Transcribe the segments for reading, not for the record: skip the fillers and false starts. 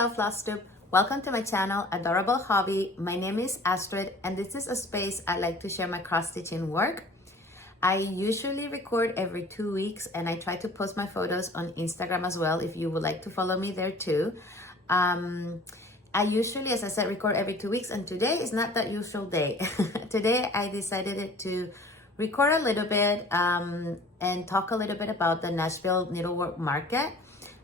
Hello Flosstube, welcome to my channel Adorable Hobby. My name is Astrid and this is a space I like to share my cross-stitching work. I usually record every 2 weeks and I try to post my photos on Instagram as well if you would like to follow me there too. I usually, as I said, record every 2 weeks and today is not that usual day. Today I decided to record a little bit and talk a little bit about the Nashville Needlework Market.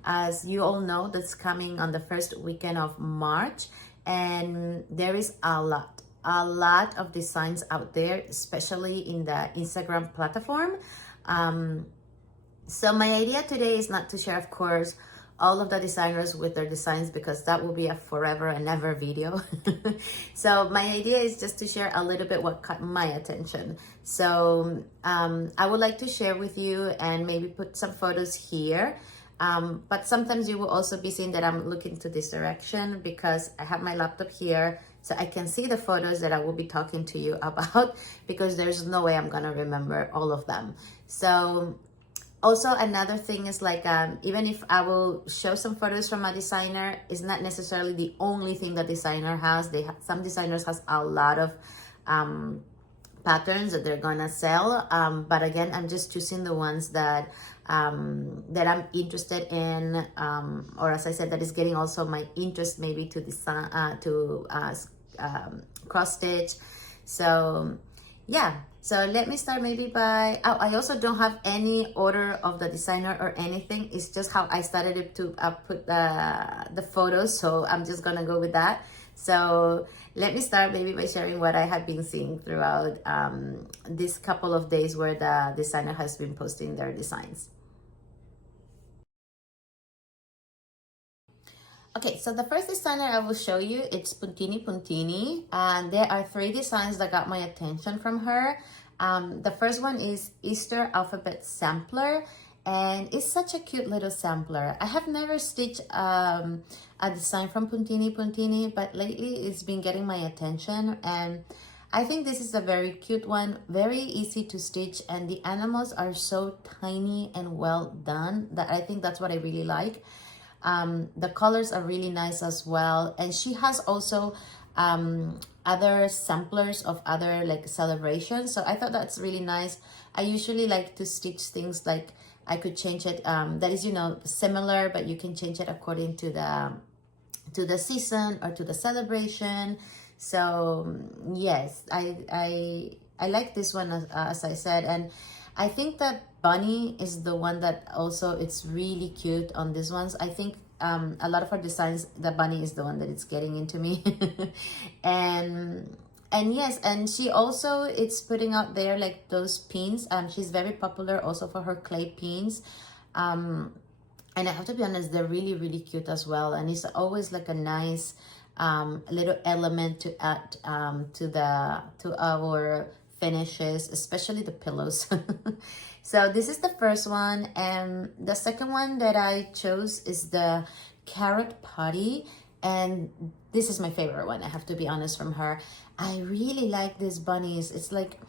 As you all know, that's coming on the first weekend of March, and there is a lot of designs out there, especially in the Instagram platform. So my idea today is not to share, of course, all of the designers with their designs because that will be a forever and ever video. So my idea is just to share a little bit what caught my attention. So I would like to share with you and maybe put some photos here. But sometimes you will also be seeing that I'm looking to this direction because I have my laptop here so I can see the photos that I will be talking to you about because there's no way I'm gonna remember all of them. So also another thing is like even if I will show some photos from a designer, it's not necessarily the only thing the designer has. Some designers has a lot of patterns that they're gonna sell, but again, I'm just choosing the ones that that I'm interested in, or as I said, that is getting also my interest maybe to design, cross stitch. So yeah, so let me start maybe by, I also don't have any order of the designer or anything. It's just how I started it to put the photos, so I'm just gonna go with that. So let me start maybe by sharing what I have been seeing throughout this couple of days where the designer has been posting their designs. Okay, so the first designer I will show you, it's Pini Pontini, and there are 3 designs that got my attention from her. The first one is Easter Alphabet Sampler, and it's such a cute little sampler. I have never stitched a design from Pini Pontini, but lately it's been getting my attention, and I think this is a very cute one, very easy to stitch, and the animals are so tiny and well done that I think that's what I really like. The colors are really nice as well, and she has also other samplers of other like celebrations, so I thought that's really nice. I usually like to stitch things like I could change it that is, you know, similar, but you can change it according to the season or to the celebration. So yes, I like this one as I said, and I think that Bunny is the one that also it's really cute on these ones. I think a lot of her designs, the bunny is the one that it's getting into me. and yes, and she also it's putting out there like those pins. She's very popular also for her clay pins. And I have to be honest, they're really cute as well, and it's always like a nice little element to add to our finishes, especially the pillows. So this is the first one, and the second one that I chose is the Carrot Potty, and this is my favorite one, I have to be honest, from her. I really like these bunnies. It's like,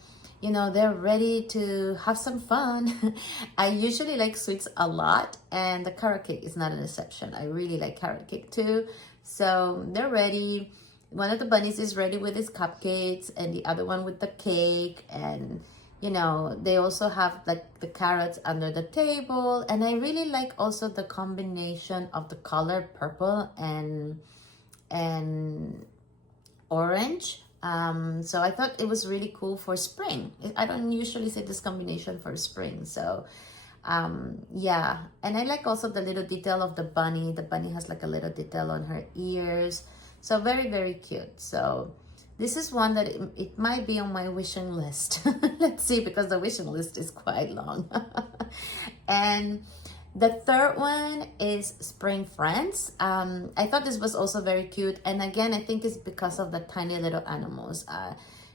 you know, they're ready to have some fun. I usually like sweets a lot, and the carrot cake is not an exception. I really like carrot cake too. So they're ready. One of the bunnies is ready with his cupcakes and the other one with the cake, and you know, they also have like the carrots under the table, and I really like also the combination of the color purple and orange. So I thought it was really cool for spring. I don't usually see this combination for spring, so yeah. And I like also the little detail of the bunny. The bunny has like a little detail on her ears, so very cute. So this is one that it might be on my wishing list. Let's see, because the wishing list is quite long. And the third one is Spring Friends. I thought this was also very cute, and again, I think it's because of the tiny little animals.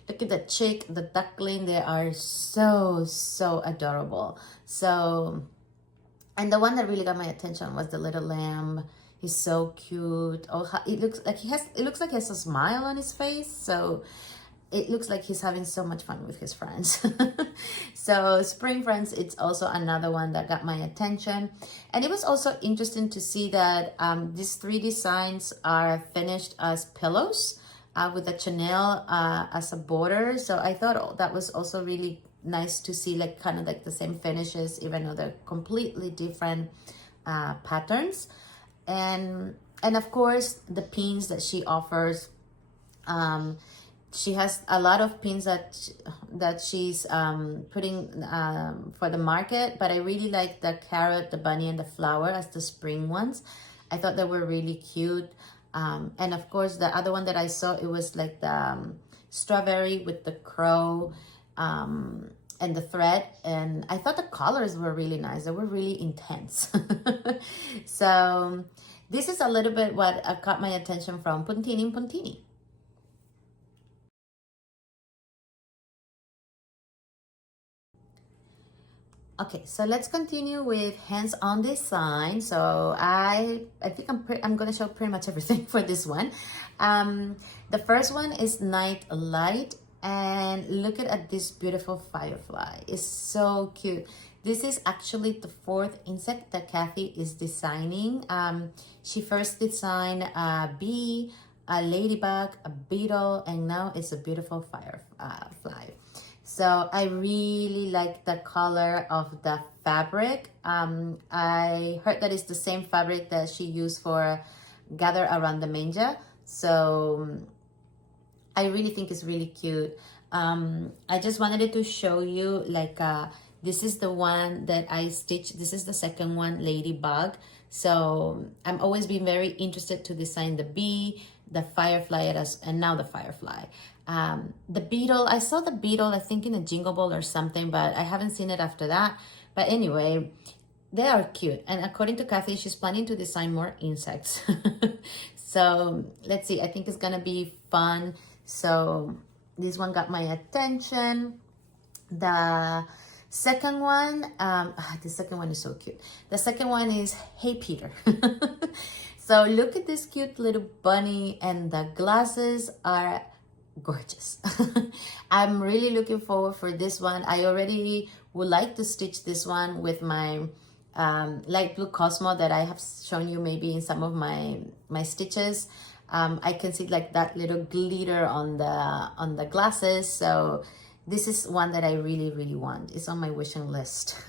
Look at the chick, the duckling, they are so adorable. So, and the one that really got my attention was the little lamb. He's so cute. Oh, it looks like he has a smile on his face. So it looks like he's having so much fun with his friends. So Spring Friends, it's also another one that got my attention. And it was also interesting to see that these 3 designs are finished as pillows with the Chanel as a border. So I thought that was also really nice to see, like kind of like the same finishes, even though they're completely different patterns. And of course, the pins that she offers. She has a lot of pins that she's putting for the market, but I really like the carrot, the bunny, and the flower as the spring ones. I thought they were really cute. And of course, the other one that I saw, it was like the strawberry with the crow and the thread. And I thought the colors were really nice. They were really intense. So this is a little bit what caught my attention from Pini Pontini. Okay, so let's continue with hands-on design. So I think I'm gonna show pretty much everything for this one. The first one is Night Light, and look at this beautiful firefly. It's so cute. This is actually the 4th insect that Kathy is designing. She first designed a bee, a ladybug, a beetle, and now it's a beautiful firefly. So I really like the color of the fabric. I heard that it's the same fabric that she used for Gather Around the Manger. So I really think it's really cute. I just wanted to show you, like, this is the one that I stitched. This is the second one, Ladybug. So I'm always been very interested to design the bee, the firefly, and now the firefly. The beetle, I saw the beetle, I think in a Jingle Ball or something, but I haven't seen it after that. But anyway, they are cute. And according to Kathy, she's planning to design more insects. So let's see, I think it's gonna be fun. So this one got my attention. The second one, the second one is so cute. The second one is Hey Peter. So look at this cute little bunny, and the glasses are gorgeous. I'm really looking forward for this one. I already would like to stitch this one with my light blue Cosmo that I have shown you maybe in some of my stitches. I can see like that little glitter on the glasses. So this is one that I really want. It's on my wishing list.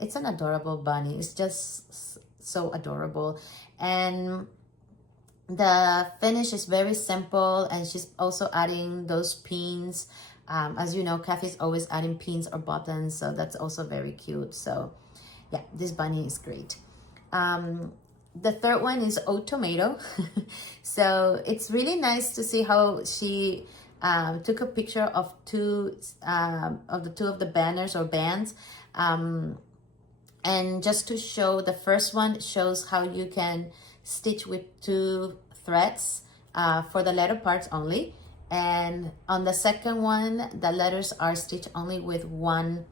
It's an adorable bunny. It's just so adorable. And the finish is very simple, and she's also adding those pins. As you know, Kathy's always adding pins or buttons, so that's also very cute. So yeah, this bunny is great. The third one is Oat Tomato. So it's really nice to see how she took a picture of two of the banners or bands. And just to show, the first one shows how you can stitch with 2 threads for the letter parts only. And on the second one, the letters are stitched only with one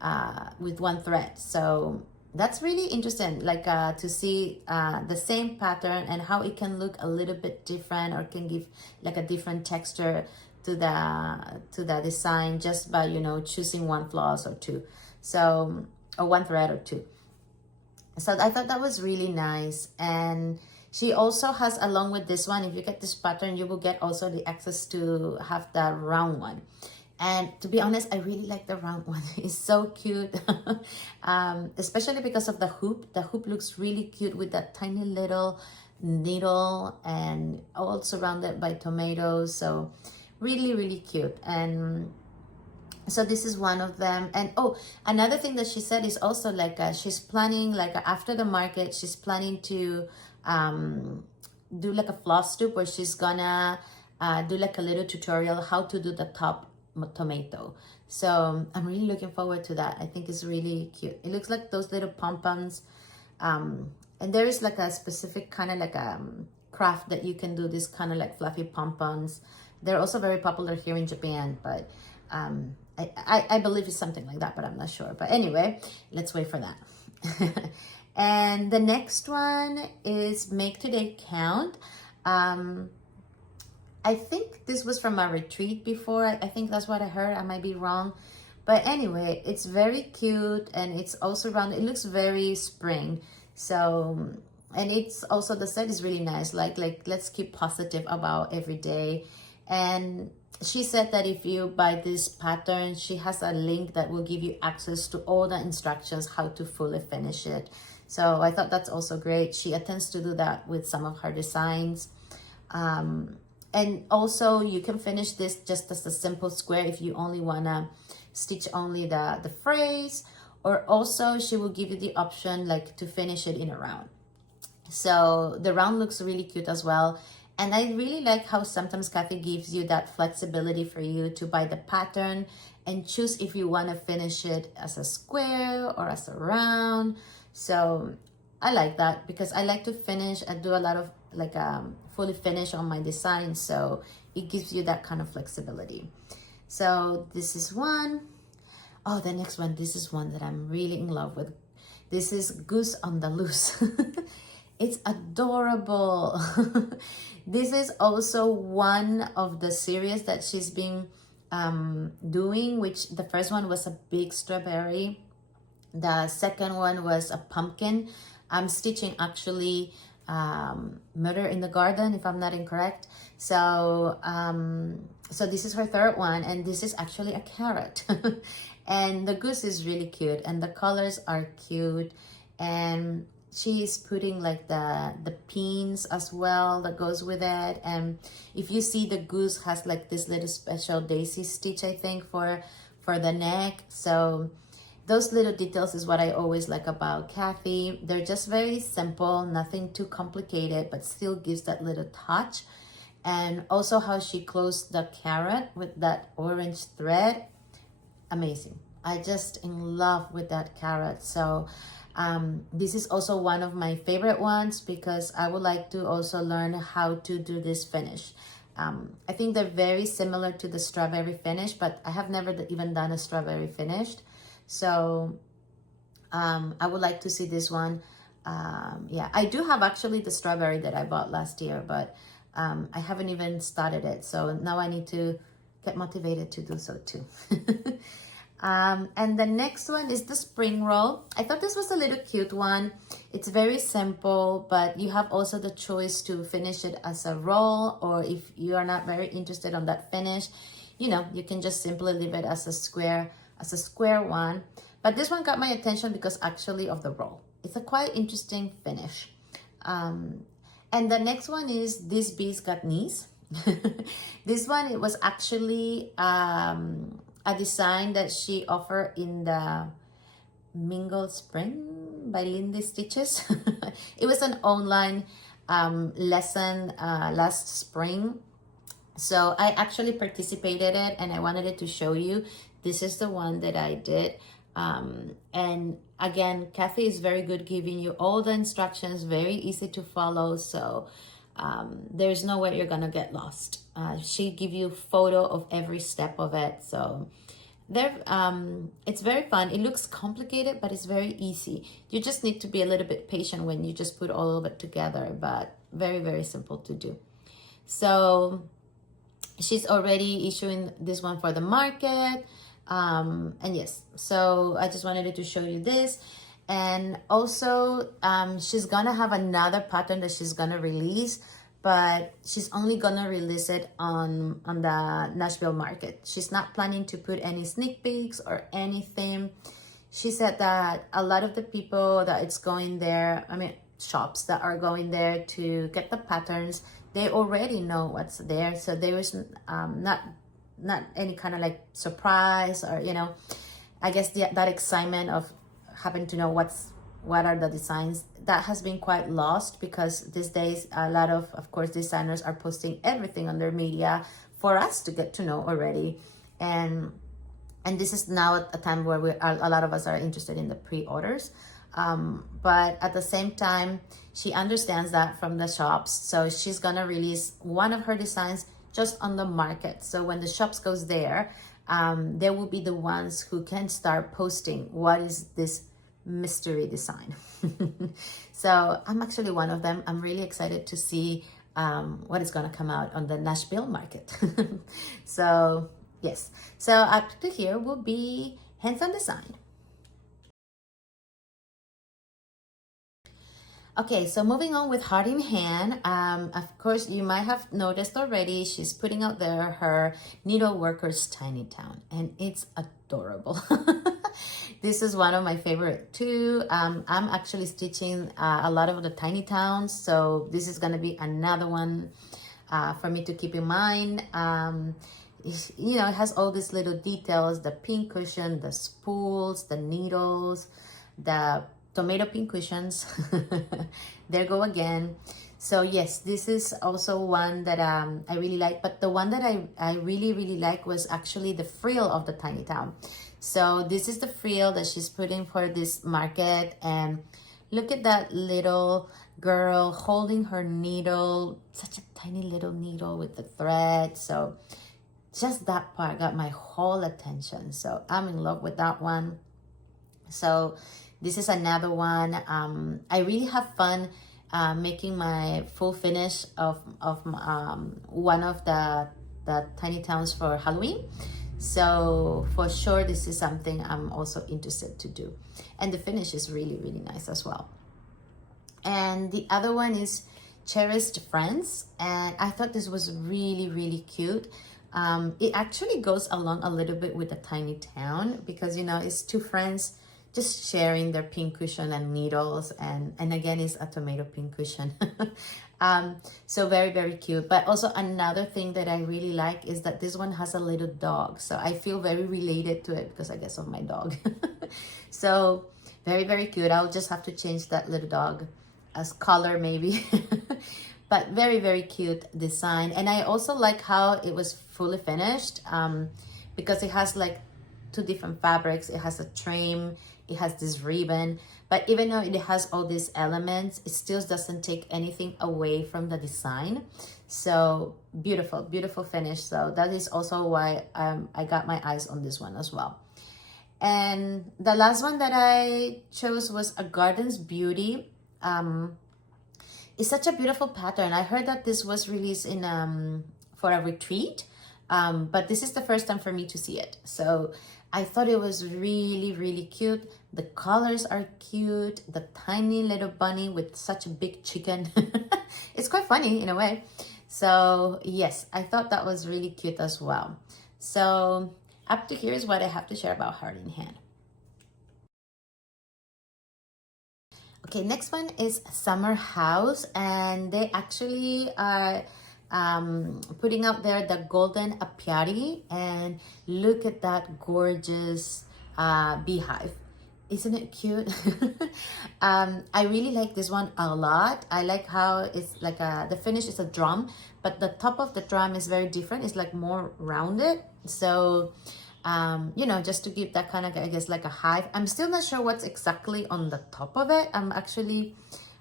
thread. So that's really interesting, like to see the same pattern and how it can look a little bit different, or can give like a different texture to the design just by, you know, choosing 1 floss or 2. So, or 1 thread or 2. So I thought that was really nice. And she also has, along with this one, if you get this pattern, you will get also the access to have the round one. And to be honest, I really like the round one. It's so cute. Especially because of the hoop. The hoop looks really cute with that tiny little needle, and all surrounded by tomatoes. So really cute. And so this is one of them. And oh, another thing that she said is also like she's planning, like after the market, she's planning to do like a floss tube, where she's gonna do like a little tutorial how to do the top tomato. So I'm really looking forward to that. I think it's really cute. It looks like those little pom-poms. And there is like a specific kind of like craft that you can do this kind of like fluffy pom-poms. They're also very popular here in Japan, but I believe it's something like that, but I'm not sure. But anyway, let's wait for that. And the next one is Make Today Count. I think this was from a retreat before. I think that's what I heard. I might be wrong. But anyway, it's very cute, and it's also round. It looks very spring. So, and it's also, the set is really nice. Like let's keep positive about every day. And she said that if you buy this pattern, she has a link that will give you access to all the instructions how to fully finish it. So I thought that's also great. She intends to do that with some of her designs. And also you can finish this just as a simple square if you only wanna stitch only the phrase, or also she will give you the option like to finish it in a round. So the round looks really cute as well. And I really like how sometimes Kathy gives you that flexibility for you to buy the pattern and choose if you want to finish it as a square or as a round. So I like that because I like to finish and do a lot of like fully finish on my design. So it gives you that kind of flexibility. So this is one. Oh, the next one. This is one that I'm really in love with. This is Goose on the Loose. It's adorable. This is also one of the series that she's been doing, which the first one was a big strawberry. The second one was a pumpkin. I'm stitching actually Murder in the Garden, if I'm not incorrect. So so this is her third one, and this is actually a carrot. And the goose is really cute, and the colors are cute, and she's putting like the pins as well that goes with it. And if you see, the goose has like this little special daisy stitch, I think, for the neck. So those little details is what I always like about Kathy. They're just very simple, nothing too complicated, but still gives that little touch. And also how she closed the carrot with that orange thread, amazing. I just in love with that carrot. So this is also one of my favorite ones because I would like to also learn how to do this finish. I think they're very similar to the strawberry finish, but I have never even done a strawberry finished. So I would like to see this one. Yeah, I do have actually the strawberry that I bought last year, but I haven't even started it. So now I need to get motivated to do so too. And the next one is the spring roll. I thought this was a little cute one. It's very simple, but you have also the choice to finish it as a roll, or if you are not very interested on that finish, you know, you can just simply leave it as a square one. But this one got my attention because actually of the roll. It's a quite interesting finish. And the next one is This Bee's Got Knees. This one, it was actually a design that she offered in the Mingled Spring by Lindy Stitches. It was an online lesson last spring. So I actually participated in it and I wanted it to show you. This is the one that I did. And again, Kathy is very good giving you all the instructions, very easy to follow. So there's no way you're gonna get lost. She give you photo of every step of it. So it's very fun. It looks complicated, but it's very easy. You just need to be a little bit patient when you just put all of it together, but very, very simple to do. So she's already issuing this one for the market. And yes, so I just wanted to show you this. And also she's gonna have another pattern that she's gonna release, but she's only gonna release it on the Nashville market. She's not planning to put any sneak peeks or anything. She said that a lot of the people that it's going there, I mean shops that are going there to get the patterns, they already know what's there. So there was not any kind of like surprise, or you know, I guess that excitement of having to know what are the designs, that has been quite lost, because these days a lot of course designers are posting everything on their media for us to get to know already. And this is now a time where a lot of us are interested in the pre-orders, but at the same time she understands that from the shops. So she's gonna release one of her designs just on the market. So when the shops goes there, they will be the ones who can start posting what is this mystery design. So I'm actually one of them. I'm really excited to see what is going to come out on the Nashville market. So yes, so up to here will be hands-on design. Okay, so moving on with Heart in Hand. Of course, you might have noticed already, she's putting out there her Needleworker's Tiny Town, and it's adorable. This is one of my favorite too. I'm actually stitching a lot of the tiny towns, so this is gonna be another one for me to keep in mind. You know, it has all these little details, the pin cushion, the spools, the needles, the tomato pin cushions. There go again. So yes, this is also one that I really like, but the one that I really like was actually the frill of the tiny town. So this is the frill that she's putting for this market, and look at that little girl holding her needle, such a tiny little needle with the thread. So just that part got my whole attention. So I'm in love with that one. So this is another one. I really have fun making my full finish of one of the tiny towns for Halloween. So for sure, this is something I'm also interested to do. And the finish is really nice as well. And the other one is Cherished Friends. And I thought this was really cute. It actually goes along a little bit with the tiny town because, you know, it's two friends just sharing their pin cushion and needles, and again, it's a tomato pin cushion. So very cute. But also another thing that I really like is that this one has a little dog, so I feel very related to it because I guess of my dog. So very cute. I'll just have to change that little dog as color maybe. But very cute design. And I also like how it was fully finished, because it has like two different fabrics. It has a trim, it has this ribbon, but even though it has all these elements, it still doesn't take anything away from the design. So beautiful finish. So that is also why I got my eyes on this one as well. And the last one that I chose was a Garden's Beauty. It's such a beautiful pattern. I heard that this was released in for a retreat, but this is the first time for me to see it. So I thought it was really cute. The colors are cute. The tiny little bunny with such a big chicken. It's quite funny in a way. So yes, I thought that was really cute as well. So up to here is what I have to share about Heart in Hand. Okay, next one is Summer House, and they actually are putting out there the golden apiary, and look at that gorgeous beehive. Isn't it cute? I really like this one a lot. I like how it's like the finish is a drum, but the top of the drum is very different. It's like more rounded. So you know, just to give that kind of, I guess, like a hive. I'm still not sure what's exactly on the top of it.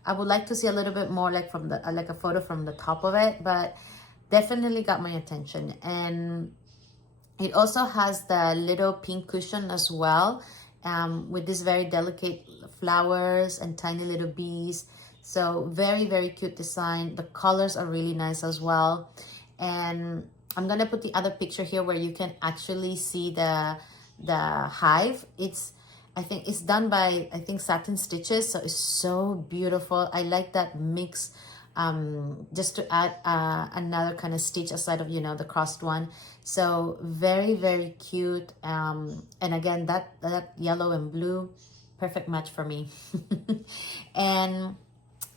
I would like to see a little bit more like from the like a photo from the top of it, but definitely got my attention. And it also has the little pink cushion as well, with this very delicate flowers and tiny little bees. So very cute design. The colors are really nice as well. And I'm gonna put the other picture here where you can actually see the hive. I think it's done by, I think, satin stitches, so it's so beautiful. I like that mix, just to add another kind of stitch aside of, you know, the crossed one. So very cute. And again, that yellow and blue, perfect match for me. And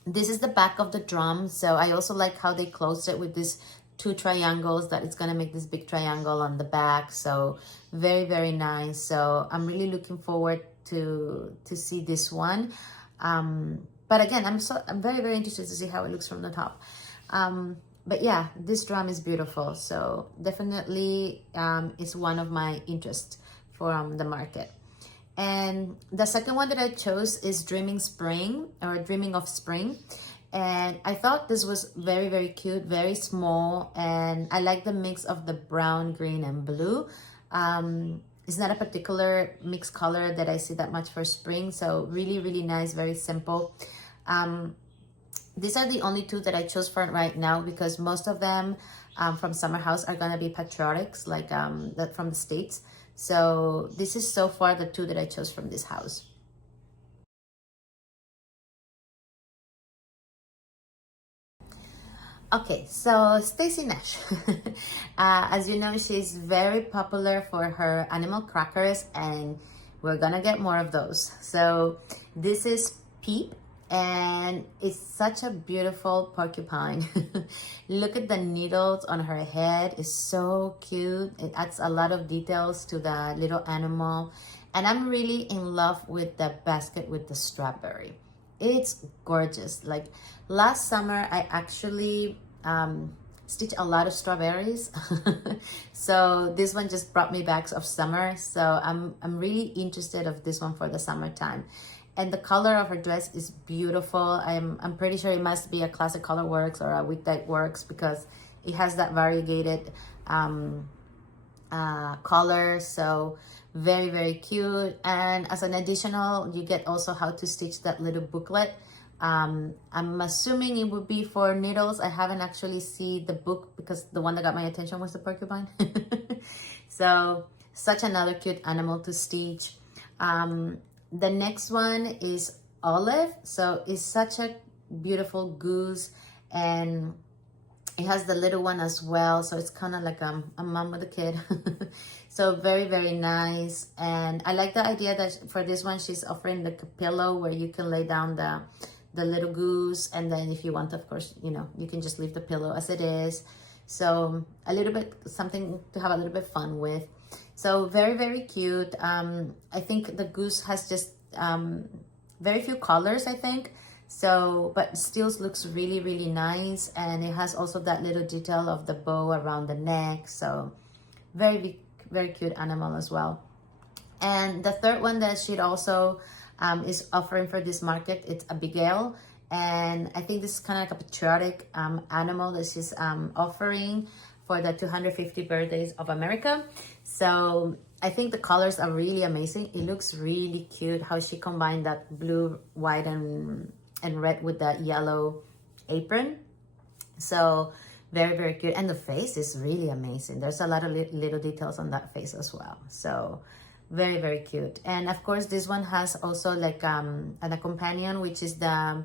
this is the back of the drum. So I also like how they closed it with this two triangles, that it's gonna make this big triangle on the back. So very nice. So I'm really looking forward to see this one. But again, I'm very interested to see how it looks from the top. But yeah, this drum is beautiful. So definitely it's one of my interests for the market. And the second one that I chose is Dreaming of Spring. And I thought this was very cute, very small, and I like the mix of the brown, green, and blue. It's not a particular mixed color that I see that much for spring, so really nice, very simple. These are the only two that I chose for right now because most of them from Summer House are gonna be patriotics, like that from the States. So this is so far the two that I chose from this house. Okay, so Stacy Nash. As you know, she's very popular for her animal crackers, and we're gonna get more of those. So this is Peep, and it's such a beautiful porcupine. Look at the needles on her head, it's so cute. It adds a lot of details to the little animal, and I'm really in love with the basket with the strawberry. It's gorgeous. Like last summer, I actually stitched a lot of strawberries. So this one just brought me back of summer. So I'm really interested of this one for the summertime. And the color of her dress is beautiful. I'm pretty sure it must be a classic color works or a weekday works because it has that variegated color. So very, very cute. And as an additional, you get also how to stitch that little booklet. I'm assuming it would be for needles. I haven't actually seen the book because the one that got my attention was the porcupine. So such another cute animal to stitch. The next one is Olive. So it's such a beautiful goose, and it has the little one as well. So it's kind of like a mom with a kid. So very, very nice. And I like the idea that for this one, she's offering like a pillow where you can lay down the little goose. And then if you want, of course, you know, you can just leave the pillow as it is. So a little bit, something to have a little bit fun with. So very, very cute. I think the goose has just very few colors, I think. So, but still looks really, really nice. And it has also that little detail of the bow around the neck. So very, very cute animal as well. And the third one that she also is offering for this market, it's Abigail. And I think this is kind of like a patriotic animal that she's offering for the 250 birthdays of America. So I think the colors are really amazing. It looks really cute how she combined that blue, white, and red with that yellow apron. So very, very cute. And the face is really amazing. There's a lot of little details on that face as well. So very, very cute. And of course, this one has also like a companion, which is the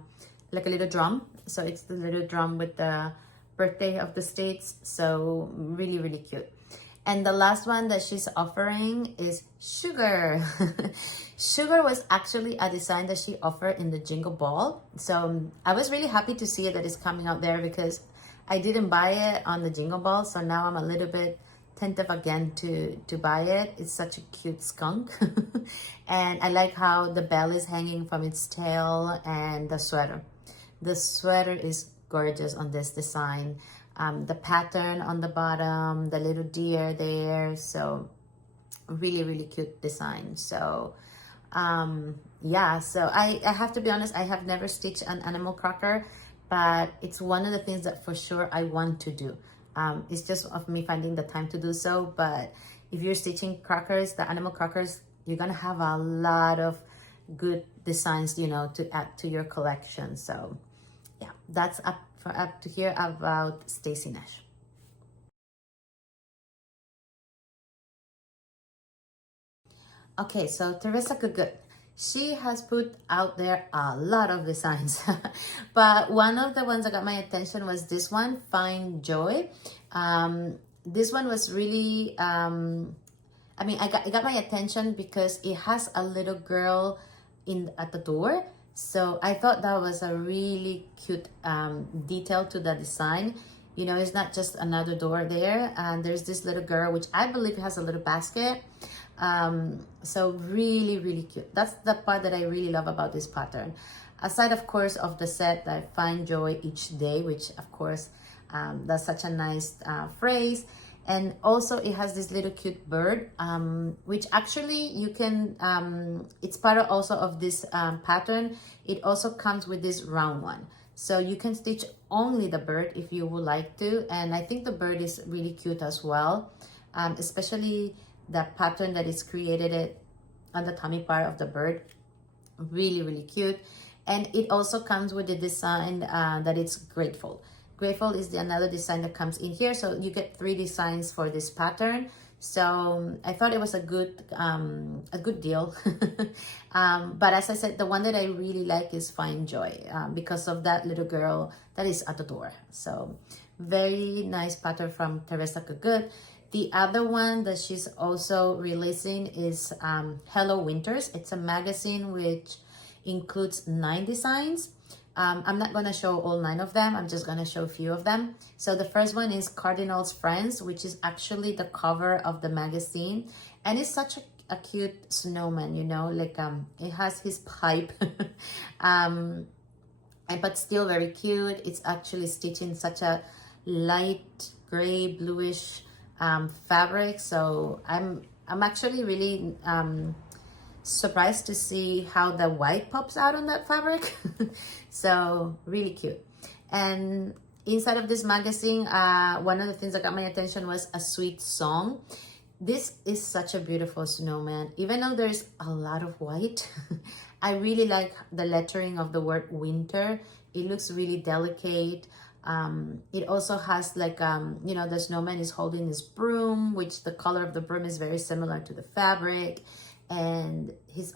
like a little drum. So it's the little drum with the birthday of the States. So really, really cute. And the last one that she's offering is Sugar. Sugar was actually a design that she offered in the Jingle Ball. So I was really happy to see it that it's coming out there because I didn't buy it on the Jingle Ball. So now I'm a little bit tentative again to buy it. It's such a cute skunk. And I like how the bell is hanging from its tail and the sweater. The sweater is gorgeous on this design. The pattern on the bottom, the little deer there. So really, really cute design. So yeah, so I have to be honest, I have never stitched an animal cracker, but it's one of the things that for sure I want to do. It's just of me finding the time to do so. But if you're stitching crackers, the animal crackers, you're gonna have a lot of good designs, you know, to add to your collection. So yeah, that's up to here about Stacy Nash. Okay, so Teresa Kogut, she has put out there a lot of designs, but one of the ones that got my attention was this one, Find Joy. This one was really, I mean, it got my attention because it has a little girl at the door. So I thought that was a really cute detail to the design. You know, it's not just another door there, and there's this little girl, which I believe has a little basket. So really, really cute. That's the part that I really love about this pattern. Aside, of course, of the set that Find Joy Each Day, which of course, that's such a nice phrase. And also it has this little cute bird, which actually you can, it's part of also of this pattern. It also comes with this round one. So you can stitch only the bird if you would like to. And I think the bird is really cute as well, especially the pattern that is created it on the tummy part of the bird. Really, really cute. And it also comes with the design that it's grateful. Grateful is another design that comes in here. So you get 3 designs for this pattern. So I thought it was a good deal. But as I said, the one that I really like is Find Joy, because of that little girl that is at the door. So very nice pattern from Teresa Kogut. The other one that she's also releasing is Hello Winters. It's a magazine which includes 9 designs. I'm not going to show all 9 of them. I'm just going to show a few of them. So the first one is Cardinal's Friends, which is actually the cover of the magazine. And it's such a cute snowman, you know, like it has his pipe. But still very cute. It's actually stitched in such a light gray bluish fabric. So I'm actually really surprised to see how the white pops out on that fabric. So really cute. And inside of this magazine, one of the things that got my attention was A Sweet Song. This is such a beautiful snowman. Even though there's a lot of white, I really like the lettering of the word winter. It looks really delicate. It also has like, you know, the snowman is holding his broom, which the color of the broom is very similar to the fabric. And he's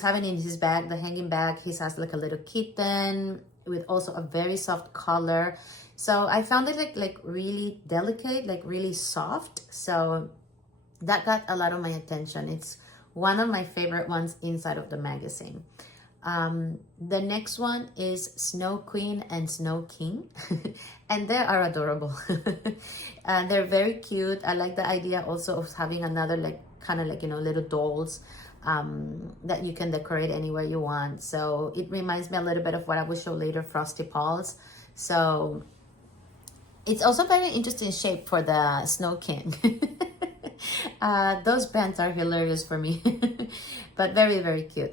having in his bag, the hanging bag, he has like a little kitten with also a very soft collar. So I found it like really delicate, like really soft. So that got a lot of my attention. It's one of my favorite ones inside of the magazine. The next one is Snow Queen and Snow King. And they are adorable. They're very cute. I like the idea also of having another like kind of like, you know, little dolls that you can decorate anywhere you want. So it reminds me a little bit of what I will show later, Frosty Paws. So it's also very interesting shape for the Snow King. Those bands are hilarious for me. But very, very cute.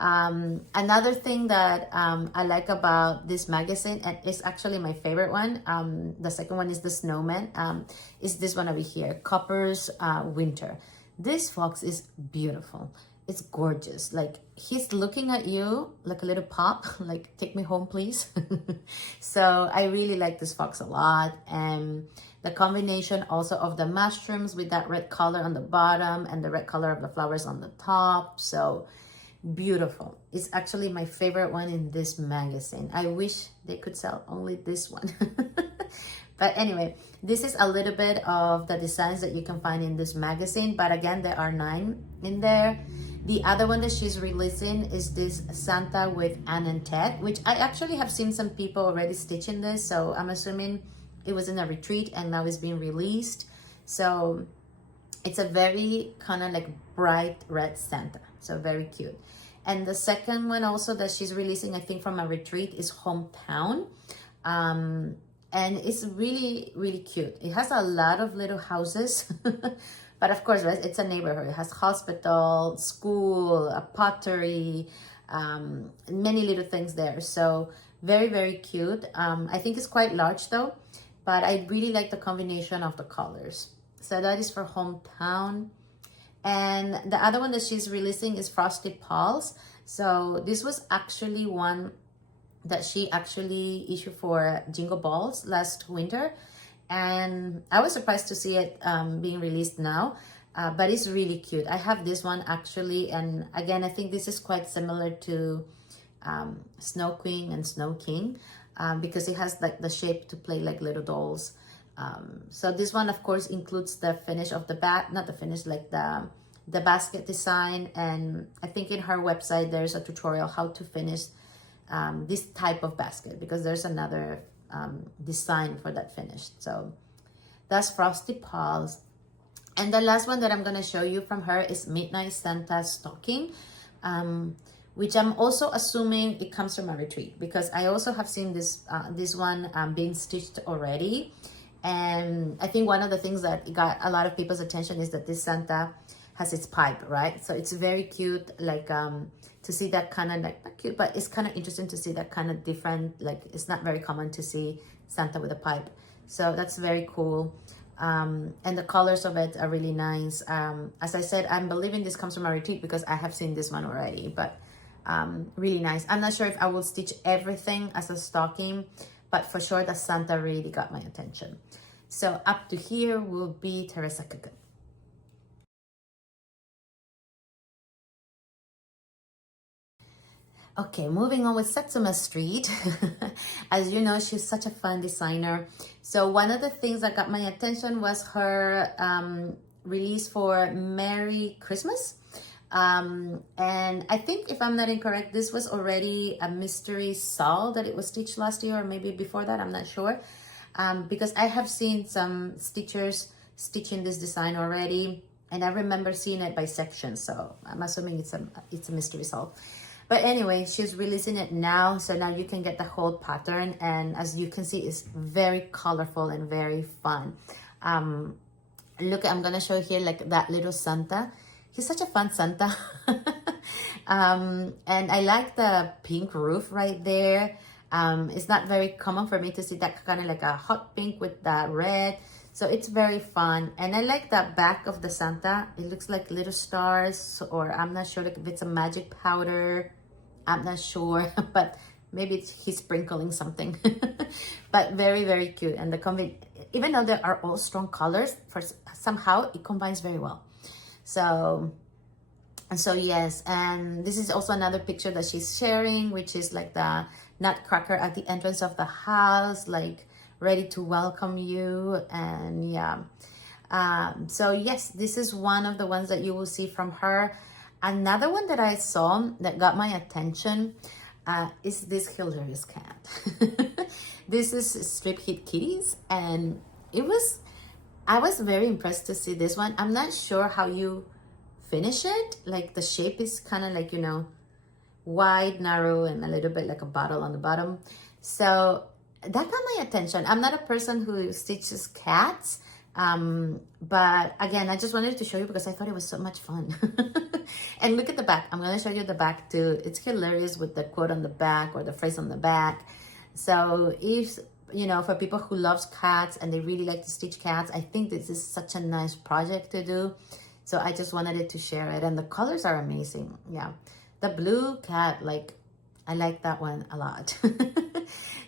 Another thing that I like about this magazine, and it's actually my favorite one, the second one is the snowman, is this one over here, Copper's Winter. This fox is beautiful. It's gorgeous. Like, he's looking at you like a little pop, like, take me home, please. So I really like this fox a lot. And the combination also of the mushrooms with that red color on the bottom and the red color of the flowers on the top. So beautiful. It's actually my favorite one in this magazine. I wish they could sell only this one. But anyway, this is a little bit of the designs that you can find in this magazine. But again, there are 9 in there. The other one that she's releasing is this Santa with Ann and Ted, which I actually have seen some people already stitching this. So I'm assuming it was in a retreat and now it's being released. So it's a very kind of like bright red Santa. So very cute. And the second one also that she's releasing, I think from a retreat, is Hometown. And it's really, really cute. It has a lot of little houses. But of course, right, it's a neighborhood. It has hospital, school, a pottery, many little things there. So very, very cute. I think it's quite large though. But I really like the combination of the colors. So that is for Hometown. And the other one that she's releasing is Frosty Paws. So this was actually one that she actually issued for Jingle Balls last winter. And I was surprised to see it being released now. But it's really cute. I have this one actually. And again, I think this is quite similar to Snow Queen and Snow King. Because it has like the shape to play like little dolls. So this one, of course, includes the finish of the bat, not the finish, like the basket design. And I think in her website, there's a tutorial how to finish this type of basket, because there's another design for that finish. So that's Frosty Paws. And the last one that I'm going to show you from her is Midnight Santa Stocking, which I'm also assuming it comes from a retreat, because I also have seen this this one being stitched already. And I think one of the things that got a lot of people's attention is that this Santa has its pipe, right? So it's very cute, like to see that kind of, like, not cute, but it's kind of interesting to see that kind of different, like, it's not very common to see Santa with a pipe. So that's very cool. And the colors of it are really nice. As I said, I'm believing this comes from a retreat because I have seen this one already, but really nice. I'm not sure if I will stitch everything as a stocking, but for sure the Santa really got my attention. So up to here will be Teresa Kogut. Okay, moving on with Satsuma Street. As you know, she's such a fun designer. So one of the things that got my attention was her release for Merry Christmas. And I think, if I'm not incorrect, this was already a mystery shawl that it was stitched last year, or maybe before that, I'm not sure. Because I have seen some stitchers stitching this design already, and I remember seeing it by section, so I'm assuming it's a mystery shawl. But anyway, she's releasing it now, so now you can get the whole pattern, and as you can see, it's very colorful and very fun. Look, I'm gonna show here like that little Santa. He's such a fun Santa. And I like the pink roof right there. It's not very common for me to see that kind of like a hot pink with the red. So it's very fun. And I like the back of the Santa. It looks like little stars, or I'm not sure if it's a magic powder. I'm not sure, but maybe he's sprinkling something. But very, very cute. And even though there are all strong colors, somehow it combines very well. So yes, and this is also another picture that she's sharing, which is like the nutcracker at the entrance of the house, like ready to welcome you. And yeah, so yes, this is one of the ones that you will see from her. Another one that I saw that got my attention is this hilarious cat. This is Strip Hit Kitties, and I was very impressed to see this one. I'm not sure how you finish it. Like the shape is kind of like, you know, wide, narrow, and a little bit like a bottle on the bottom. So that got my attention. I'm not a person who stitches cats, but again, I just wanted to show you because I thought it was so much fun. And look at the back. I'm going to show you the back too. It's hilarious with the quote on the back or the phrase on the back. So if, you know, for people who loves cats and they really like to stitch cats, I think this is such a nice project to do. So I just wanted to share it. And the colors are amazing. Yeah. The blue cat, like, I like that one a lot.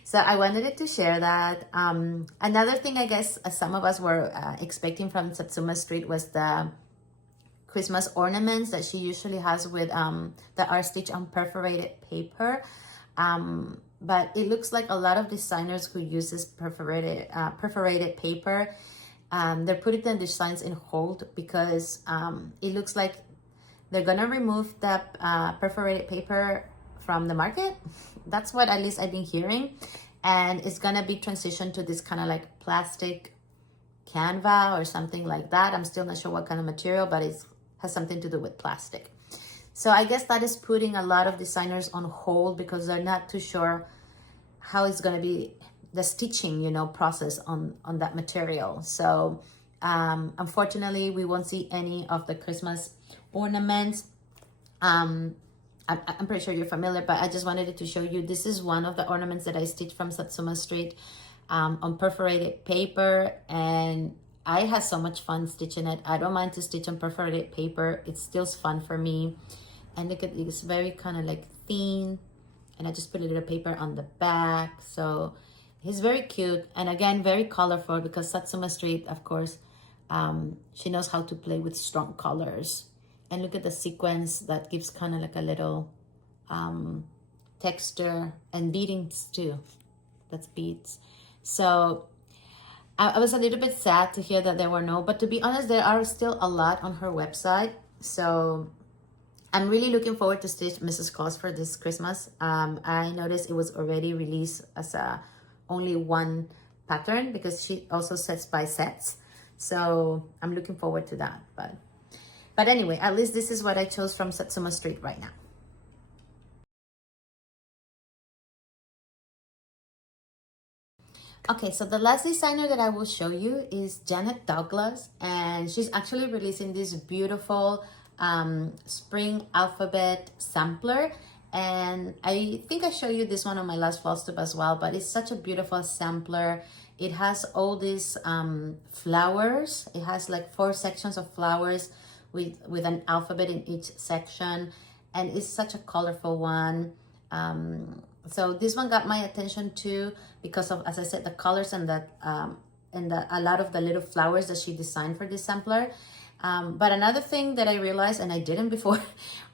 So I wanted to share that. Another thing, I guess, some of us were expecting from Satsuma Street was the Christmas ornaments that she usually has with that are stitched on perforated paper. But it looks like a lot of designers who uses perforated paper, they're putting the designs in hold because it looks like they're gonna remove the perforated paper from the market. That's what at least I've been hearing. And it's gonna be transitioned to this kind of like plastic canva or something like that. I'm still not sure what kind of material, but it has something to do with plastic. So I guess that is putting a lot of designers on hold because they're not too sure how it's gonna be the stitching, you know, process on that material. So unfortunately, we won't see any of the Christmas ornaments. I'm pretty sure you're familiar, but I just wanted to show you. This is one of the ornaments that I stitched from Satsuma Street on perforated paper, and I had so much fun stitching it. I don't mind to stitch on perforated paper. It's still fun for me. And look at it, it's very kind of like thin, and I just put a little paper on the back. So he's very cute, and again, very colorful because Satsuma Street, of course, she knows how to play with strong colors. And look at the sequence that gives kind of like a little texture, and beadings too. That's beads. So I was a little bit sad to hear that there were no, but to be honest, there are still a lot on her website. So I'm really looking forward to stitch Mrs. Claus for this Christmas. I noticed it was already released as only one pattern because she also sets by sets. So I'm looking forward to that. But anyway, at least this is what I chose from Satsuma Street right now. Okay, so the last designer that I will show you is Janet Douglas, and she's actually releasing this beautiful spring alphabet sampler. And I think I showed you this one on my last floss tube as well, but it's such a beautiful sampler. It has all these flowers. It has like 4 sections of flowers with an alphabet in each section. and it's such a colorful one. So this one got my attention too because of, as I said, the colors and a lot of the little flowers that she designed for this sampler. But another thing that I realized, and I didn't before,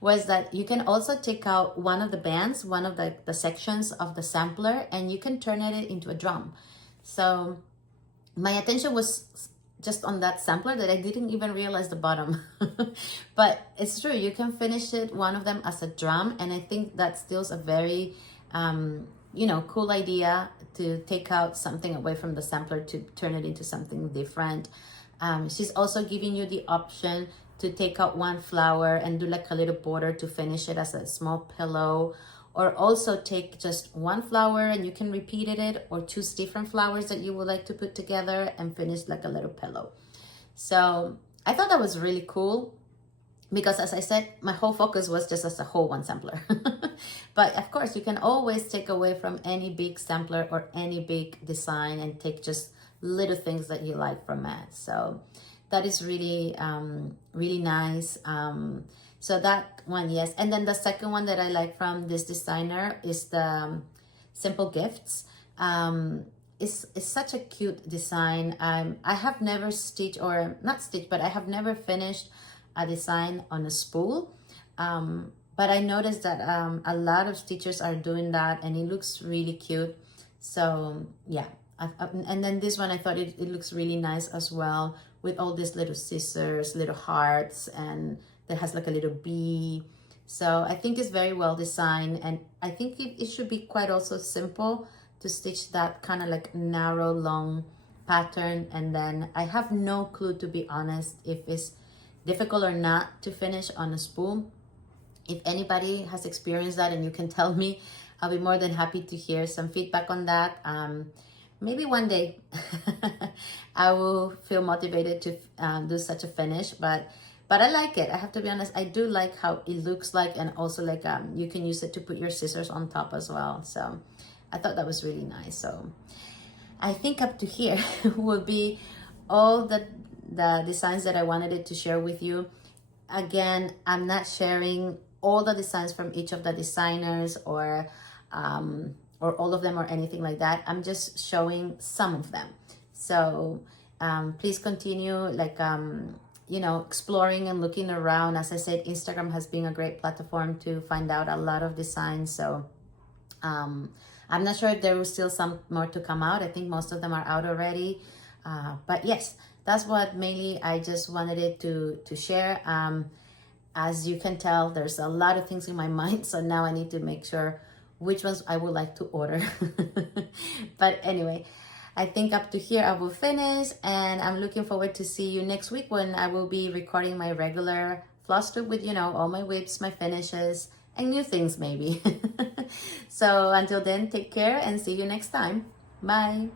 was that you can also take out one of the bands, one of the sections of the sampler, and you can turn it into a drum. So my attention was just on that sampler that I didn't even realize the bottom. But it's true, you can finish it, one of them as a drum, and I think that's still a very cool idea to take out something away from the sampler to turn it into something different. She's also giving you the option to take out one flower and do like a little border to finish it as a small pillow, or also take just one flower and you can repeat it, or choose different flowers that you would like to put together and finish like a little pillow. So I thought that was really cool because, as I said, my whole focus was just as a whole one sampler. But of course, you can always take away from any big sampler or any big design and take just little things that you like from it. So that is really really nice. So that one, yes. And then the second one that I like from this designer is the Simple Gifts. It's such a cute design. I have never stitched, or not stitched, but I have never finished a design on a spool. But I noticed that a lot of stitchers are doing that, and it looks really cute. So yeah, and then this one, I thought it looks really nice as well, with all these little scissors, little hearts, and that has like a little bee. So I think it's very well designed, and I think it should be quite also simple to stitch that kind of like narrow, long pattern. And then I have no clue, to be honest, if it's difficult or not to finish on a spool. If anybody has experienced that and you can tell me, I'll be more than happy to hear some feedback on that. Maybe one day I will feel motivated to do such a finish, but I like it. I have to be honest, I do like how it looks like, and also like you can use it to put your scissors on top as well. So I thought that was really nice. So I think up to here will be all the designs that I wanted to share with you. Again, I'm not sharing all the designs from each of the designers, or all of them, or anything like that. I'm just showing some of them. So please continue like exploring and looking around. As I said, Instagram has been a great platform to find out a lot of designs. So I'm not sure if there will still some more to come out. I think most of them are out already. But yes, that's what mainly I just wanted it to share. As you can tell, there's a lot of things in my mind, so now I need to make sure which ones I would like to order. But anyway, I think up to here I will finish, and I'm looking forward to see you next week when I will be recording my regular floss strip with, all my whips, my finishes, and new things maybe. So until then, take care and see you next time. Bye.